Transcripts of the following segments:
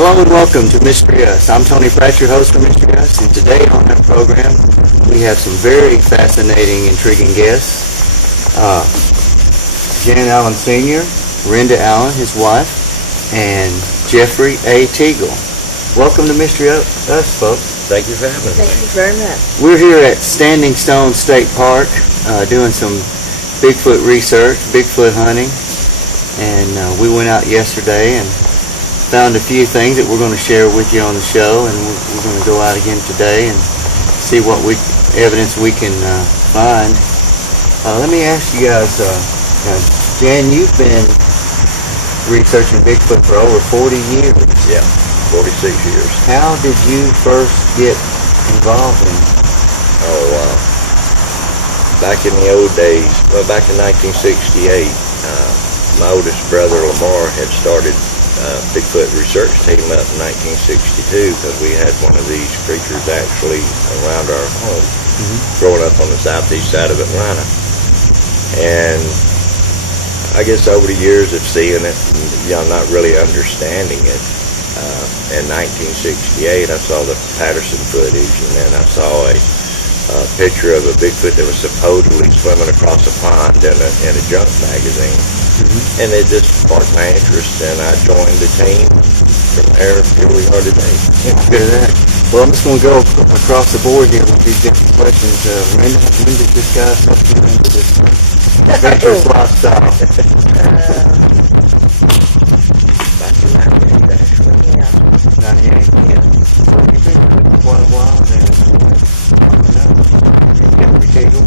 Hello and welcome to Mystery Us. I'm Tony Pratt, your host for Mystery Us, and today on our program we have some very fascinating, intriguing guests. Janet Allen Sr., Renda Allen, his wife, and Jeffrey A. Teagle. Welcome to Mystery Us, folks. Thank you for having us. Thank you very much. We're here at Standing Stone State Park doing some Bigfoot research, Bigfoot hunting, and we went out yesterday and found a few things that we're going to share with you on the show, and we're going to go out again today and see what evidence we can find. Let me ask you guys, Jan, you've been researching Bigfoot for over 40 years. Yeah, 46 years. How did you first get involved in it? Oh, wow. Back in the old days, back in 1968, my oldest brother Lamar had started Bigfoot Research team up in 1962 because we had one of these creatures actually around our home, growing up on the southeast side of Atlanta. And I guess over the years of seeing it, not really understanding it, in 1968 I saw the Patterson footage, and then I saw a picture of a Bigfoot that was supposedly swimming across a pond in a junk magazine. And it just sparked my interest, and I joined the team. From there, here we are today. Yeah, good at that. Well, I'm just going to go across the board here with these different questions. When did this guy start getting into this adventurous lifestyle? Back in 98, actually. Yeah. 98? Yeah. So you've been with it for quite a while then. Jeffrey Teagle,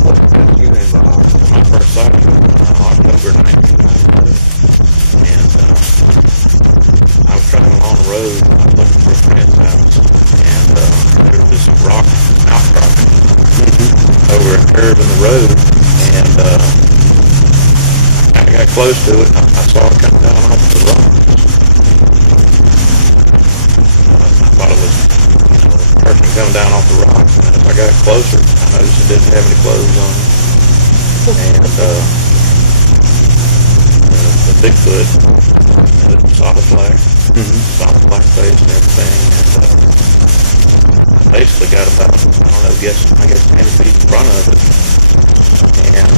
what got you involved? My first sighting October 1992, and I was driving along the road looking for a friend's house, and there was this rock outcropping over a curve in the road, and I got close to it, and I saw it come down off the rock. I thought it was a person coming down off the rock, and as I got closer, I noticed it didn't have any clothes on, and the Bigfoot had a solid black face and everything, and I basically got about, I guess 10 feet in front of it, and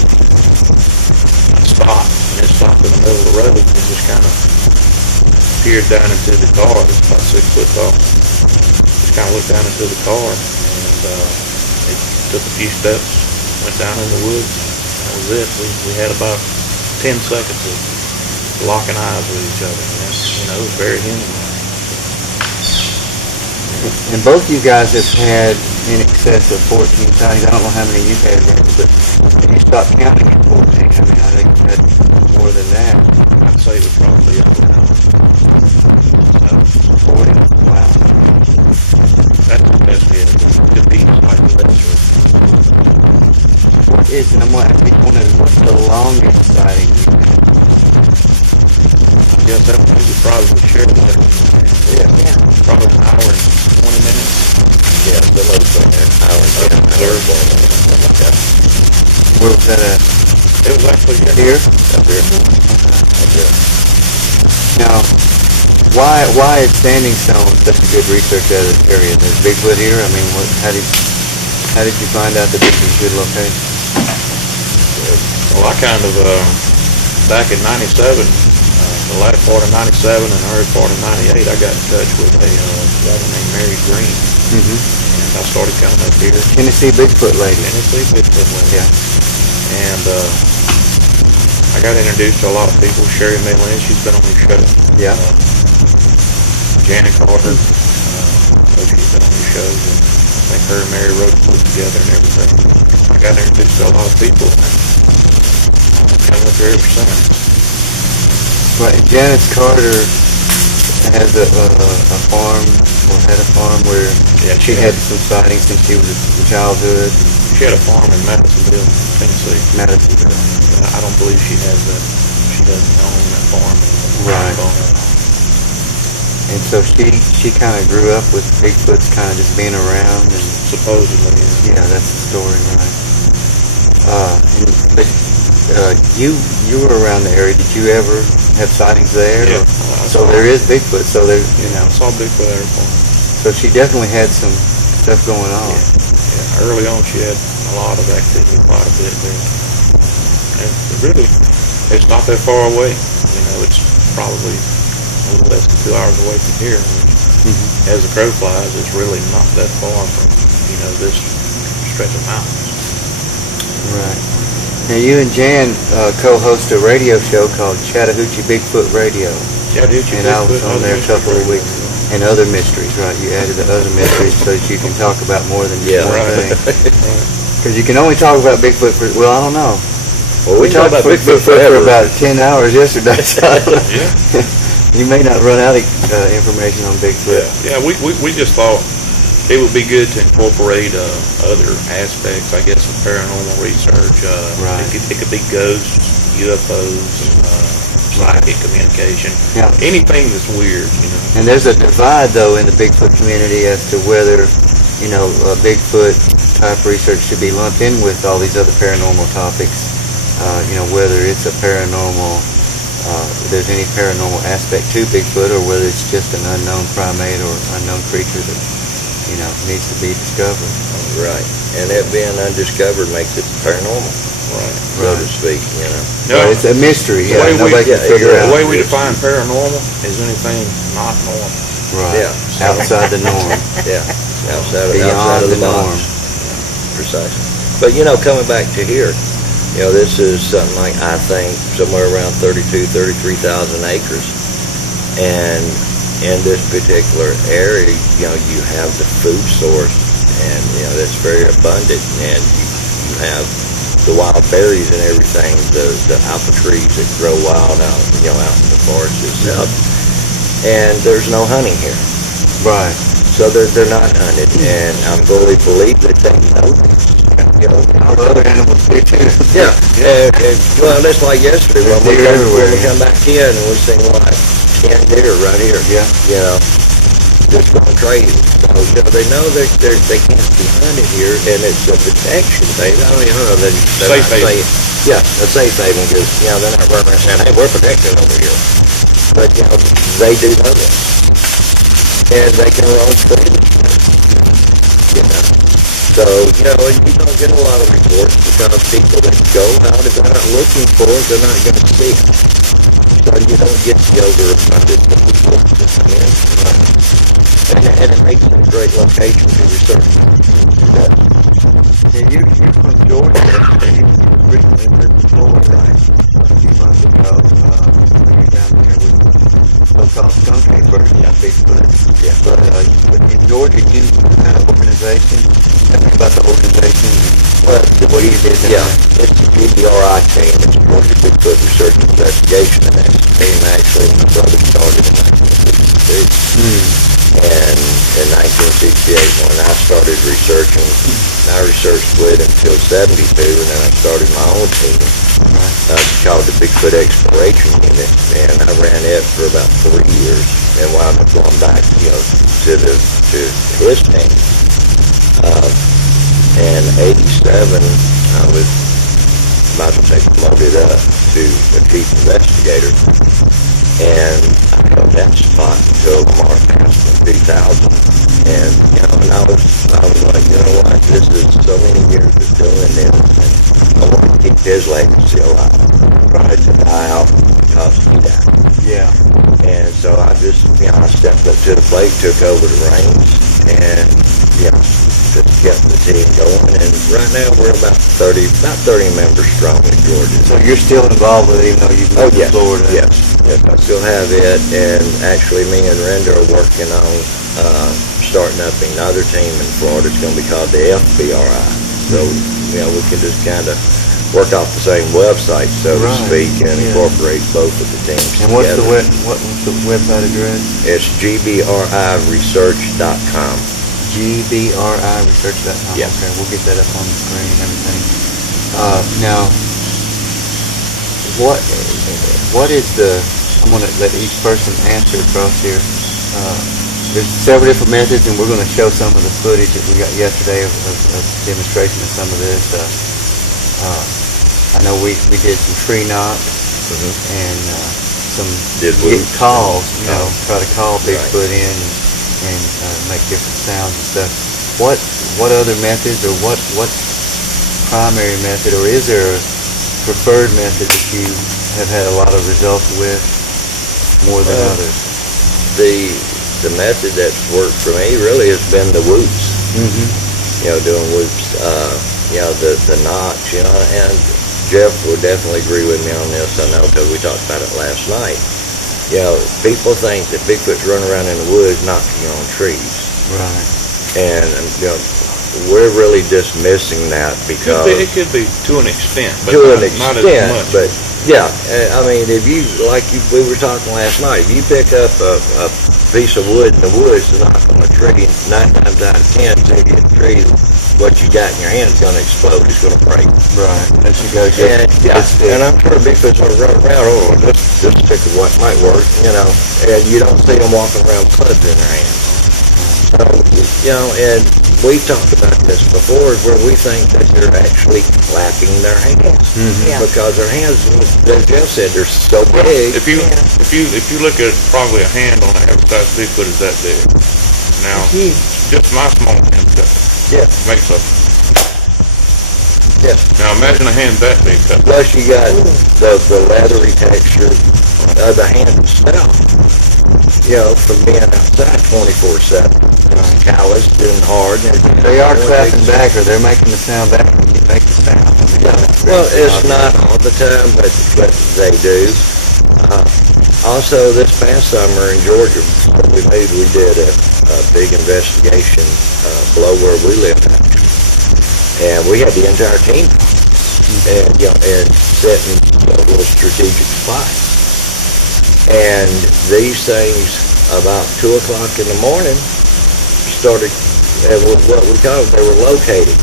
I stopped, and it stopped in the middle of the road, and just kind of peered down into the car. It's about 6 foot tall. Just kind of looked down into the car, and it took a few steps, went down in the woods. That was it. We had about 10 seconds of locking eyes with each other. And it was very human. And both you guys have had in excess of 14 sightings. I don't know how many you've had, but if you stop counting at 14, I mean, I think you've had more than that. I'd say it was probably up to 40. Wow. that's the best hit. It beats like the best. What is, and I'm going to ask each one of you, what's the longest sighting you've had? I guess that was probably the share that. Yeah. Probably an hour and 20 minutes. Yeah, some of it's like an hour and 10, hour and 20 minutes, something like that. Where was that at? It was actually Here? Up here. Up here. Now, why is Standing Stone such a good research area? There's Bigfoot here. I mean, how did you find out that this is a good location? Well, I kind of, back in 97, the last part of 97 and the early part of 98, I got in touch with a woman named Mary Green. And I started coming up here. Tennessee Bigfoot lady. Tennessee Bigfoot lady. Yeah. And I got introduced to a lot of people. Sherry Maylin, she's been on your show. Yeah. Janet Carter, she's been on your shows. And I think her and Mary wrote the book together and everything. I got introduced to a lot of people. And I've come up here ever since. Well, Janet Carter has a farm, or had a farm where she had some sightings since she was in childhood. She had a farm in Madisonville, Tennessee. Madisonville. I don't believe she has that. She doesn't own that farm. Right. And so she kind of grew up with Bigfoot's kind of just being around. And supposedly. Yeah, that's the story, right? But you were around the area. Did you ever have sightings there? Yeah. So there is Bigfoot. So there, I saw Bigfoot at her farm. So she definitely had some stuff going on. Yeah. Early on, she had a lot of activity, quite a bit there. And really, it's not that far away. It's probably a little less than 2 hours away from here. Mm-hmm. As the crow flies, it's really not that far from, this stretch of mountains. Right. Now you and Jan co-host a radio show called Chatahoochee Bigfoot Radio. Chatahoochee And I was on there a couple of weeks. And other mysteries, right? You added the other mysteries so that you can talk about more than just one thing. Because you can only talk about Bigfoot for, well, I don't know. Well, we talked about Bigfoot for forever. about 10 hours yesterday. So Yeah. you may not run out of information on Bigfoot. Yeah, we just thought it would be good to incorporate other aspects, I guess, of paranormal research. Right. It could be ghosts, UFOs, psychic communication, anything that's weird, And there's a divide, though, in the Bigfoot community as to whether, Bigfoot type research should be lumped in with all these other paranormal topics. Whether it's a paranormal, there's any paranormal aspect to Bigfoot, or whether it's just an unknown primate or unknown creature that, needs to be discovered. Right. And it being undiscovered makes it paranormal, so to speak, No, it's a mystery. The way Nobody can figure out. The way we define paranormal is anything not normal. Right. Yeah. Outside the norm. Yeah. Outside Beyond of the the norm. box. Precisely. But, coming back to here, this is something like, I think, somewhere around 33,000 acres. And in this particular area, you have the food source, and, that's very abundant. And you have the wild berries and everything, the apple trees that grow wild out in the forest itself. And there's no hunting here. Right. So they're not hunted, and I fully believe that they know this. All the other animals do too. Yeah. Well, that's like yesterday when we come back in and we seen like 10 deer right here. Yeah. Just going crazy. So they know they can't be hunted here, and it's a protection thing. I don't even know that they're Safe haven. Yeah, a safe haven, because they're not running around saying, "Hey, we're protected over here." But they do know that, and they can roam freely. So, you don't get a lot of reports because people that go out, if they're not looking for it, they're not going to see it. So you don't get the overabundance of the reports that come in. And it makes it a great location to research. Yeah, you're from Georgia. You recently moved to Florida, right? A few months ago. You're down there with so-called skunk birds, Bigfoot. Yeah. But in Georgia, you had an organization. Tell me about the organization. Well, What you did down yeah, it's the GBRI team. It's Georgia Bigfoot Research Investigation, and that's the team actually my brother started in 1962. And in 1968, when I started researching, I researched with until 72, and then I started my own team. It's called the Bigfoot Exploration Unit, and I ran it for about 3 years, and wound up going back, to his team. In 87, I was about to say promoted up to a chief investigator, and I held that spot until Lamar passed in 2000. And and I was like, what? This is so many years of doing this, and I want to keep his legacy alive. Right to die out because he died. Yeah. And so I just, I stepped up to the plate, took over the reins, and just kept the team going. And right now we're about 30 members strong in Georgia. So you're still involved with it, even though you've moved to Florida? Yes, I still have it. And actually, me and Renda are working on starting up another team in Florida. It's going to be called the FBRI. So we can just kind of work off the same website, so to speak, and incorporate both of the teams And together. what's the website address? It's GBRIResearch.com. GBRIResearch.com. Yeah. Okay, we'll get that up on the screen and everything. Now, what is the? I'm going to let each person answer across here. There's several different methods, and we're going to show some of the footage that we got yesterday of demonstration of some of this. I know we did some tree knocks and some Did get whoops. calls, you know, Oh. try to call Bigfoot in and make different sounds and stuff. What other methods, or what primary method, or is there a preferred method that you have had a lot of results with more than others? The method that's worked for me really has been the whoops. You know, doing whoops. You know, the notch. You know, and Jeff would definitely agree with me on this. I know because we talked about it last night. You know, people think that Bigfoot's running around in the woods knocking on trees. Right. And you know, we're really dismissing that because It could be to an extent, but to an not extent, as much. but yeah, I mean, if you we were talking last night, if you pick up a piece of wood in the woods and knock on a tree, 9 times out of 10, if you hit the tree, what you got in your hand is going to explode. It's going to break. Right. That you go And, and I'm sure Bigfoot's going to run around. Oh, this pick of what might work, you know. And you don't see them walking around with clubs in their hands. So, you know, and we talked about this before, where we think that they're actually clapping their hands because their hands, as Jeff said, they're so big. If you look at probably a hand on an average size Bigfoot is that big. Now, just my small hand makes a. Yeah. Now imagine a hand that big. Plus you got the leathery texture of the hand itself. You know, from being outside 24/7, calloused and hard. And They are clapping back, or they're making the sound back when you make the sound. well, it's not all the time, but they do. Also, this past summer in Georgia, we did a big investigation below where we live at, and we had the entire team, and you know, and setting little strategic spots. And these things, about 2 o'clock in the morning, started. What we call it, they were locating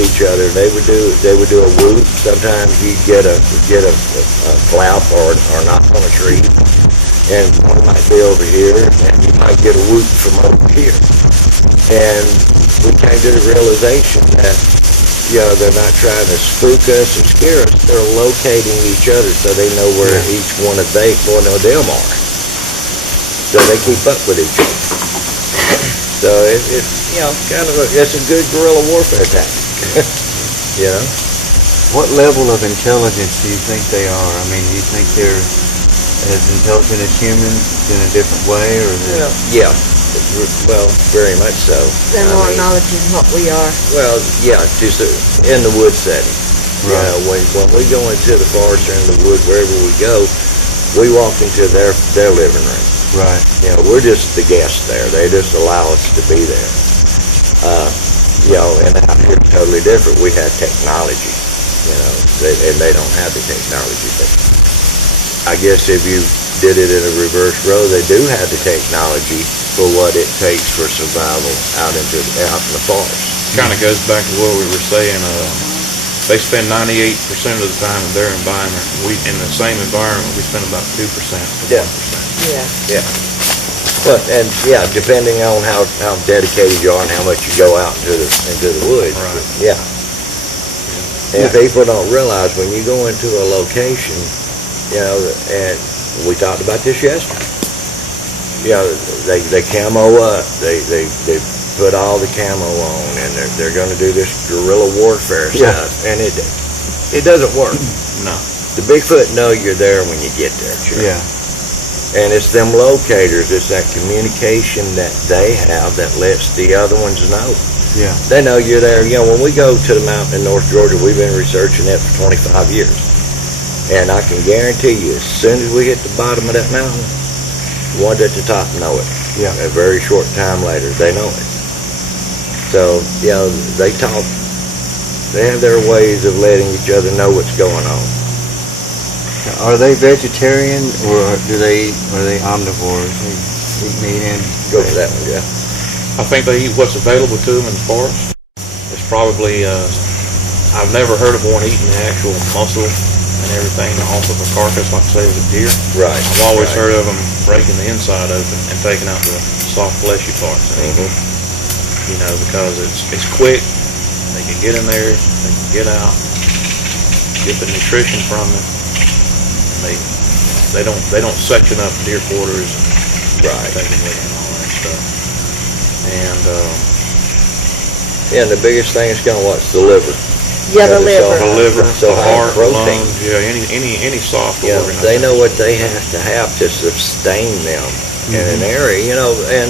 each other. They would do a whoop. Sometimes you get a clap or knock on a tree, and one might be over here, and you might get a whoop from over here. And we came to the realization that, you know, they're not trying to spook us or scare us. They're locating each other so they know where each one of them are. So they keep up with each other. So it's you know, it's a good guerrilla warfare tactic. You know? What level of intelligence do you think they are? I mean, do you think they're as intelligent as humans in a different way, or? Yeah. Well, very much so. They're more knowledgeable than what we are. Well, yeah, just in the wood setting. Right. You know, when we go into the forest or in the wood, wherever we go, we walk into their living room. Right. You know, we're just the guests there. They just allow us to be there. You know, and out here totally different. We have technology, you know, and they don't have the technology. But I guess if you did it in a reverse row, they do have the technology for what it takes for survival out in the forest. Kind of goes back to what we were saying. They spend 98% of the time in their environment. We, in the same environment, we spend about 2% to 1%. Yeah. Well, and yeah, depending on how dedicated you are and how much you go out into the woods. Right. Yeah. And people don't realize when you go into a location, you know, and we talked about this yesterday. You know, they camo up. They put all the camo on, and they're going to do this guerrilla warfare stuff, and it doesn't work. No. The Bigfoot know you're there when you get there. Yeah. And it's them locators, it's that communication that they have that lets the other ones know. Yeah. They know you're there. You know, when we go to the mountain in North Georgia, we've been researching it for 25 years. And I can guarantee you, as soon as we hit the bottom of that mountain, the ones at the top know it. Yeah. A very short time later, they know it. So, you know, they talk. They have their ways of letting each other know what's going on. Are they vegetarian, or are they omnivores? They eat meat and Go for that one, yeah. I think they eat what's available to them in the forest. It's probably, I've never heard of one eating the actual muscle and everything off of a carcass, like say with a deer. Right. I've always heard of them breaking the inside open and taking out the soft fleshy parts. You know, because it's quick. They can get in there, they can get out, get the nutrition from it. they don't section up deer quarters. Right. Take them with them and all that stuff. And and the biggest thing is kind of what's the liver. Yeah, the Because liver. the liver, So the high heart, protein. lungs, any soft You know, organ. they know what they have to sustain them in an area, and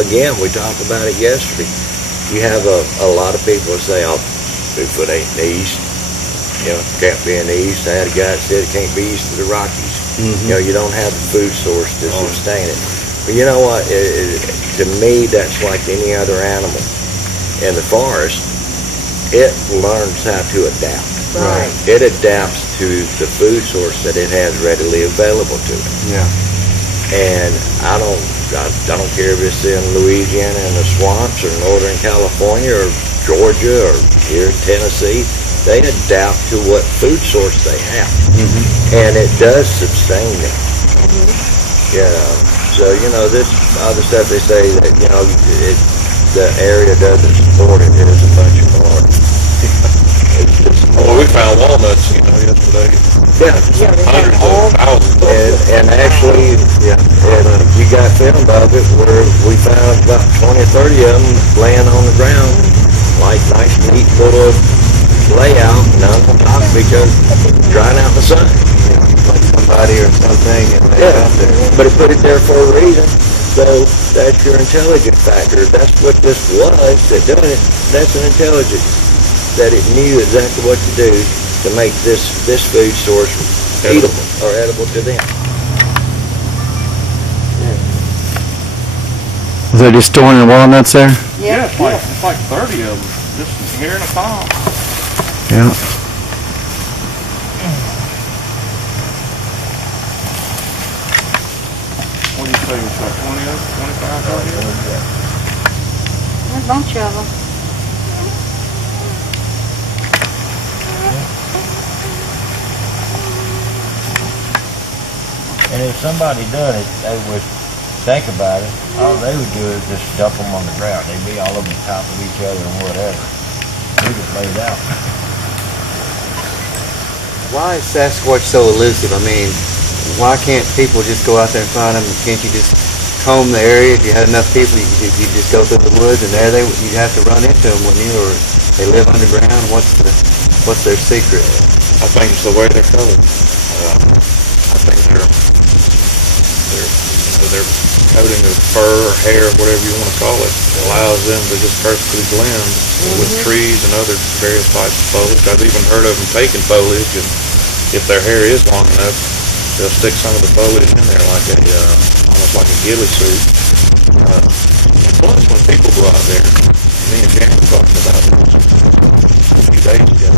again, we talked about it yesterday. You have a lot of people say, oh, Bigfoot ain't in the east, can't be in the east. I had a guy that said it can't be east of the Rockies. You don't have the food source to sustain it. But you know what, to me, that's like any other animal in the forest. It learns how to adapt. Right. It adapts to the food source that it has readily available to it. Yeah. And I don't care if it's in Louisiana in the swamps or Northern California or Georgia or here in Tennessee, they adapt to what food source they have. And it does sustain them. So, this other stuff they say that, the area doesn't support it is a bunch of malarkey. Well, we found walnuts, yesterday. Yeah. Hundreds of thousands. And actually, and you got film of it where we found about 20 or 30 of them laying on the ground, like nice, neat little layout, none on top because drying out in the sun. Like somebody or something, and they out there. But it put it there for a reason. So that's your intelligence factor. That's what this was that doing it. That's an intelligence that it knew exactly what to do to make this food source eatable or edible to them. Was they just storing the walnuts there? Yeah, it's like 30 of them just here in a pile. Yeah. What do you say? It's like 20 of them, 25, 30 of them? A bunch of them. And if somebody done it, they would think about it. All they would do is just dump them on the ground. They'd be all over the top of each other and whatever. They just laid out. Why is Sasquatch so elusive? I mean, why can't people just go out there and find them? Can't you just comb the area? If you had enough people, you just go through the woods, and there you'd have to run into them, wouldn't you? Or they live underground. What's their secret? I think it's the way they're colored. I think their coating of fur or hair, whatever you want to call it, allows them to just perfectly blend with trees and other various types of foliage. I've even heard of them taking foliage, and if their hair is long enough, they'll stick some of the foliage in there like almost like a ghillie suit. Plus, when people go out there, me and Jan were talking about this a few days ago.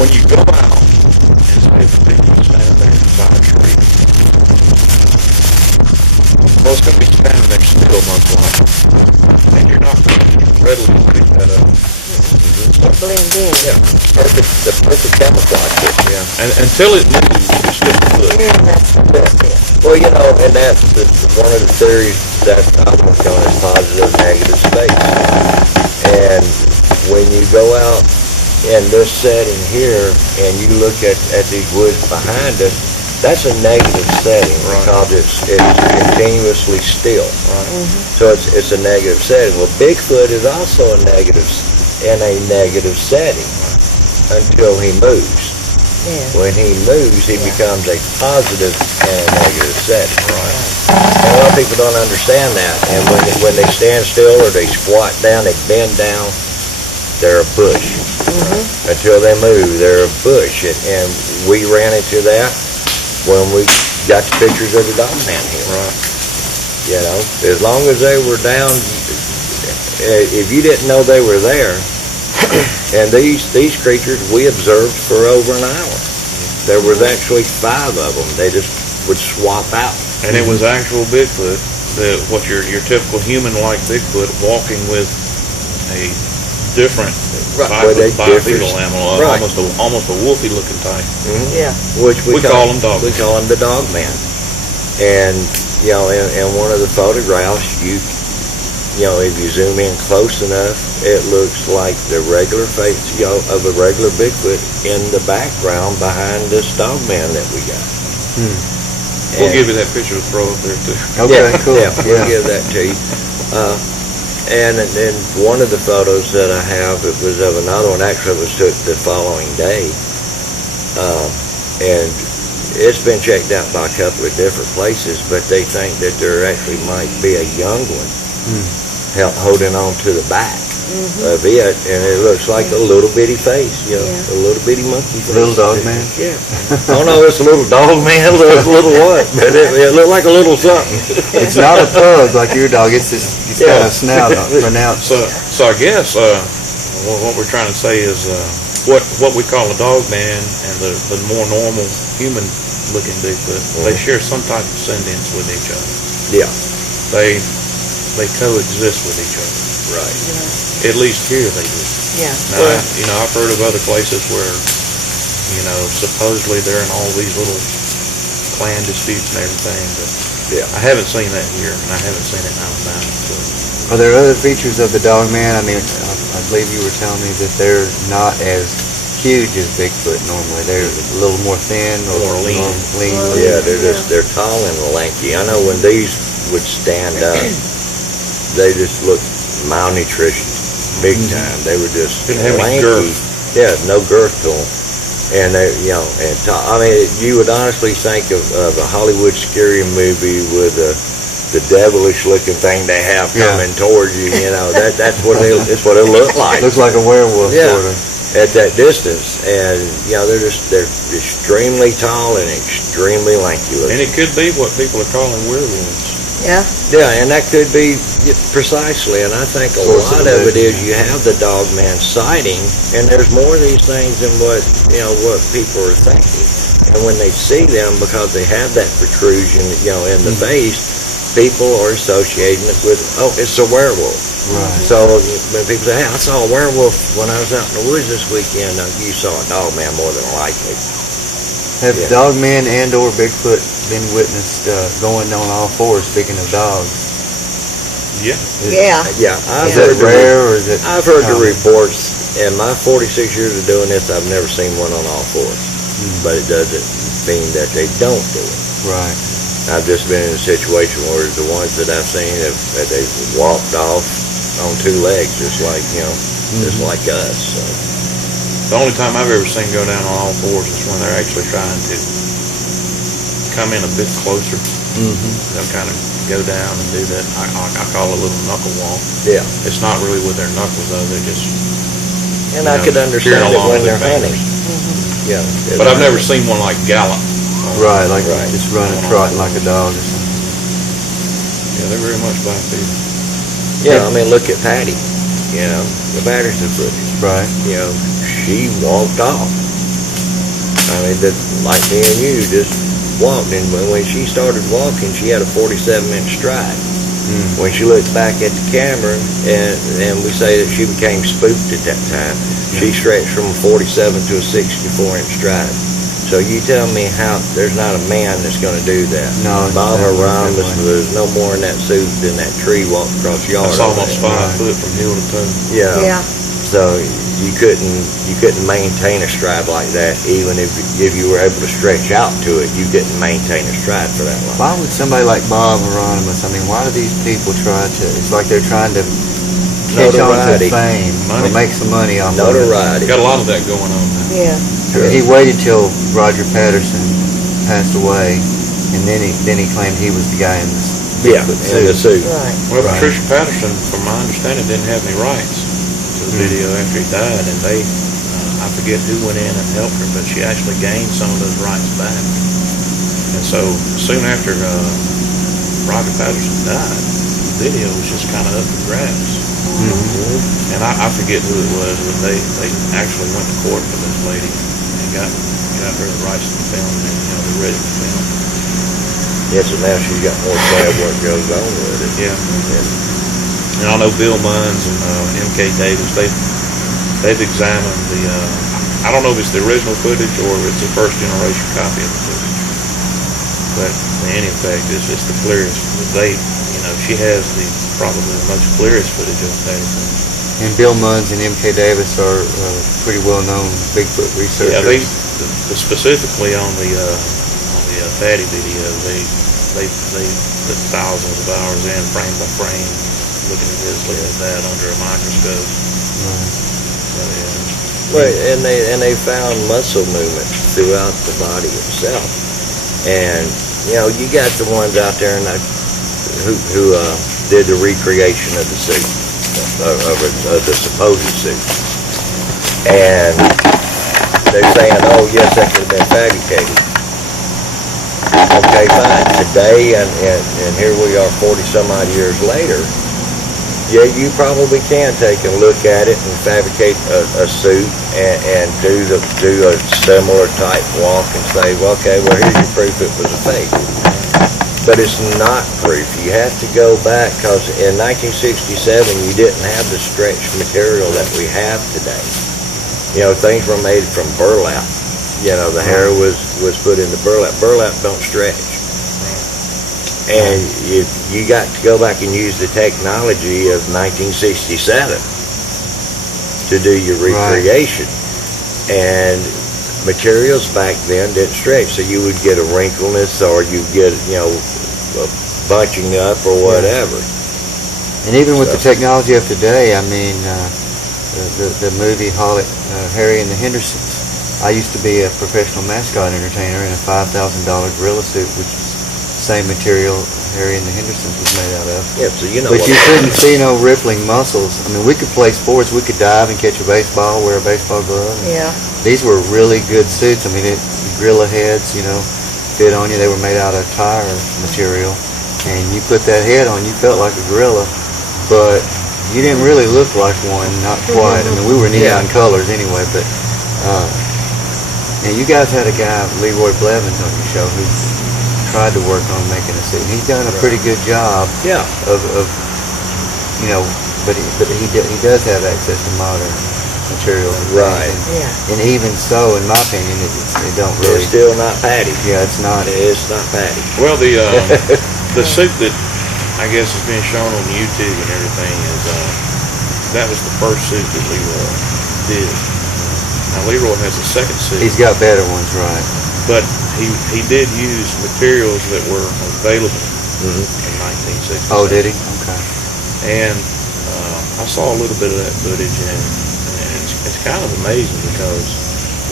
When you go out and say the people standing there beside a tree, well, it's going to be standing there still most likely, and you're not going to readily pick that up. Blend in. Yeah, the perfect camouflage system. Yeah, and until it moves, it's just a foot. Yeah, that's the best bit. Well, and that's one of the theories that I work on is positive negative space. And when you go out in this setting here and you look at these woods behind us, that's a negative setting because it's continuously still. Right. So it's a negative setting. Well, Bigfoot is also in a negative setting until he moves. Yeah. When he moves, he becomes a positive and a negative setting. Right. And a lot of people don't understand that. And when they stand still or they squat down, they bend down, they're a bush. Until they move, they're a bush. And we ran into that when we got the pictures of the Dogman here. Right. As long as they were down, if you didn't know they were there, and these creatures we observed for over an hour. There was actually 5 of them. They just would swap out. And it was actual Bigfoot, what your typical human-like Bigfoot walking with a different bipedal animal, almost a wolfy-looking type. Yeah. Which we call them Dogman. We call him the Dogman. And in one of the photographs, if you zoom in close enough, it looks like the regular face, of a regular Bigfoot in the background behind this Dogman that we got. We'll give you that picture to throw up there too. Okay, cool. Yeah, we'll give that to you. And then one of the photos that I have, it was of another one. Actually, it was took the following day, and it's been checked out by a couple of different places, but they think that there actually might be a young one holding on to the back of it, and it looks like a little bitty face, a little bitty monkey face. Little Dogman? Yeah. I don't know if it's a little Dogman or a little what, but it looked like a little something. It's not a pug like your dog. It's got a snout pronounced. So I guess what we're trying to say is what we call a Dogman and the more normal human-looking Bigfoot, they share some type of semblance with each other. Yeah. They coexist with each other. Right. At least here they do. Yeah. Now, I've heard of other places where, supposedly they're in all these little clan disputes and everything, but I haven't seen that here, and I haven't seen it in Alabama. So. Are there other features of the Dogman? I mean, I believe you were telling me that they're not as huge as Bigfoot normally. They're a little more thin or More lean. Yeah, they're tall and lanky. I know when these would stand up, they just looked malnutritious, big time. They were just Didn't have any lanky. girth. Yeah, no girth to them. And they, and tall. I mean, you would honestly think of a Hollywood scary movie with the devilish-looking thing they have coming towards you. That's what it looked like. Looks like a werewolf, sort of. At that distance, and they're extremely tall and extremely lanky looking. And it could be what people are calling werewolves. Yeah. Yeah, and that could be precisely, and I think a lot of it is you have the Dogman sighting, and there's more of these things than what people are thinking. And when they see them, because they have that protrusion, in the face, people are associating it with, it's a werewolf. Right. So when people say, hey, I saw a werewolf when I was out in the woods this weekend, you saw a Dogman more than likely. Have Dogman and or Bigfoot been witnessed going on all fours, speaking of dogs? Yeah. Yeah. Is that rare, or is it? I've heard the reports. In my 46 years of doing this, I've never seen one on all fours. But it doesn't mean that they don't do it. Right. I've just been in a situation where the ones that I've seen, they've walked off on two legs, just like, just like us. So. The only time I've ever seen go down on all fours is when they're actually trying to come in a bit closer. They'll kind of go down and do that. I call it a little knuckle walk. Yeah. It's not really with their knuckles though. They're just. And I could understand it when they're hunting. Yeah. But I've never seen one like gallop. Right, like just running, trotting like a dog or something. Yeah, they're very much bipedal. Yeah, I mean, look at Patty. The Patterson footage. Right. She walked off. I mean, like me and you, just walked. And when she started walking, she had a 47-inch stride. When she looked back at the camera, and we say that she became spooked at that time, she stretched from a 47 to a 64-inch stride. So you tell me how there's not a man that's going to do that. No. Bob Hieronymus was no more in that suit than that tree walked across the yard. That's almost 5 foot from hill to toe. Yeah. So you couldn't maintain a stride like that, even if you were able to stretch out to it. You couldn't maintain a stride for that long. Why would somebody like Bob Hieronymus? I mean, why do these people try to? It's like they're trying to catch on to fame or make some money off of it. Notoriety. Got a lot of that going on now. Yeah. He waited till Roger Patterson passed away, and then he claimed he was the guy in the suit. Right. Well, Patricia Patterson, from my understanding, didn't have any rights to the video after he died, and I forget who went in and helped her, but she actually gained some of those rights back. And so soon after Roger Patterson died, the video was just kind of up for grabs. And I forget who it was, but they actually went to court for this lady and got her the rights to the film, and the original film. Yeah, so now she's got more say of what goes on with it. Yeah. And I know Bill Munns and M.K. Davis, they've examined the, I don't know if it's the original footage or if it's a first generation copy of the footage. But in any effect, it's the clearest. They, she has probably the most clearest footage of Fatty Fatty. And Bill Munns and M.K. Davis are pretty well-known Bigfoot researchers. Yeah, specifically on the Fatty video, they put thousands of hours in, frame by frame, looking at this, looking at that under a microscope. Right. So, yeah. Well, and they found muscle movement throughout the body itself. And you got the ones out there who did the recreation of the suit, of the supposed suit, and they're saying, "Oh, yes, that could have been fabricated." Okay, fine. Today, and here we are 40 some odd years later, yeah, you probably can take a look at it and fabricate a suit and do a similar type walk and say, well, okay, well, here's your proof it was a fake. But it's not proof. You have to go back, because in 1967, you didn't have the stretch material that we have today. Things were made from burlap. The hair was put into burlap. Burlap don't stretch. And you got to go back and use the technology of 1967 to do your recreation. Right. And materials back then didn't stretch, so you would get a wrinkleness, or you get a bunching up or whatever. And even with the technology of today, I mean, the movie Harry and the Hendersons. I used to be a professional mascot entertainer in a $5,000 gorilla suit, which is the same material Harry and the Hendersons was made out of. Yeah, so But you couldn't see no rippling muscles. I mean, we could play sports. We could dive and catch a baseball, wear a baseball glove. Yeah. These were really good suits. I mean, gorilla heads, fit on you. They were made out of tire material. And you put that head on, you felt like a gorilla. But you didn't really look like one, not quite. I mean, we were neon colors anyway, but... Now, you guys had a guy, Leroy Blevins, on your show who tried to work on making a suit. He's done a pretty good job. Yeah. But he does have access to modern materials. Right. And even so, in my opinion, it don't really. It's still not patty. Yeah, it's not. It's not patty. Well, the suit that I guess is being shown on YouTube and everything is that was the first suit that Leroy did. Now, Leroy has a second suit. He's got better ones, right? But he did use materials that were available in 1960. Oh, did he? Okay. And I saw a little bit of that footage, and it's kind of amazing, because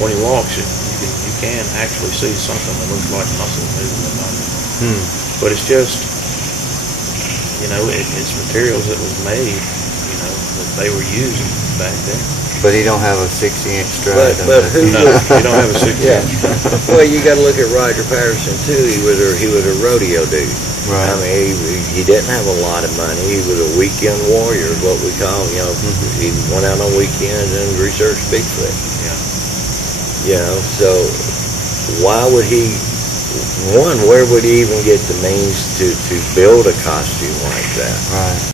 when he walks it, you can actually see something that looks like muscle moving in it. But it's just, it's materials that was made, that they were using back then. But he don't have a 60-inch stride. But who? No, you don't have a 60-inch. Well, you got to look at Roger Patterson too. He was a rodeo dude. Right. I mean, he didn't have a lot of money. He was a weekend warrior, what we call. He went out on weekends and researched Bigfoot. Yeah. So why would he? Where would he even get the means to build a costume like that? Right.